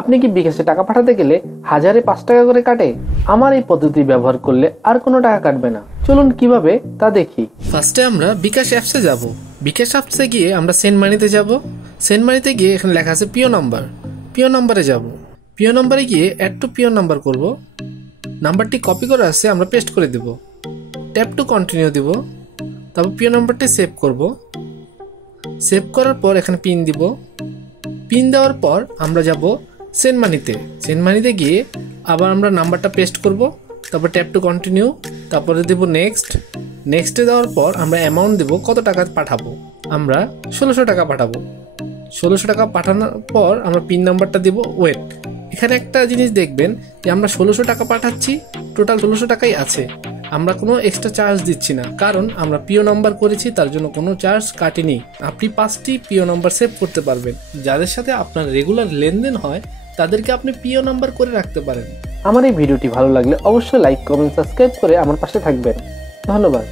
আপনি কি বিকাশে টাকা পাঠাতে গেলে 1000-এ 5 টাকা করে কাটে? আমার এই পদ্ধতি ব্যবহার করলে আর কোনো টাকা কাটবে না। চলুন কিভাবে তা দেখি। ফার্স্টে আমরা বিকাশ অ্যাপসে যাব। বিকাশ অ্যাপসে গিয়ে আমরা সেন্ড মানিতে যাব। সেন্ড মানিতে গিয়ে এখানে লেখা আছে পিও নাম্বার। পিও নাম্বারে যাব। পিও নাম্বারে গিয়ে অ্যাড টু পিও নাম্বার করব। নাম্বারটি কপি করে আছে আমরা পেস্ট করে দেব। ট্যাপ টু কন্টিনিউ দিব। তারপর পিও নাম্বারটি সেভ করব। সেভ করার পর এখানে পিন দিব। পিন দেওয়ার পর আমরা যাব সেন্ড মানিতে। সেন্ড মানিতে গিয়ে আবার আমরা নাম্বারটা পেস্ট করব। তারপর ট্যাপ টু কন্টিনিউ, তারপরে দেব নেক্সট। নেক্সটে দেওয়ার পর আমরা অ্যামাউন্ট দেব, কত টাকা পাঠাবো। আমরা 1600 টাকা পাঠাবো। 1600 টাকা পাঠানোর পর আমরা পিন নাম্বারটা দেব ওয়েট। এখানে একটা জিনিস দেখবেন যে আমরা 1600 টাকা পাঠাচ্ছি, টোটাল 1600 টাকাই আছে। আমরা কোনো এক্সট্রা চার্জ দিচ্ছি না, কারণ আমরা পিও নাম্বার করেছি, তার জন্য কোনো চার্জ কাটেনি। আপনি 5টি পিও নাম্বার সেভ করতে পারবেন। যাদের সাথে আপনার রেগুলার লেনদেন হয় তাদেরকে আপনি পিও নাম্বার করে রাখতে পারেন। আমার এই ভিডিওটি ভালো লাগলে অবশ্যই লাইক, কমেন্ট, সাবস্ক্রাইব করে আমার পাশে থাকবেন। ধন্যবাদ।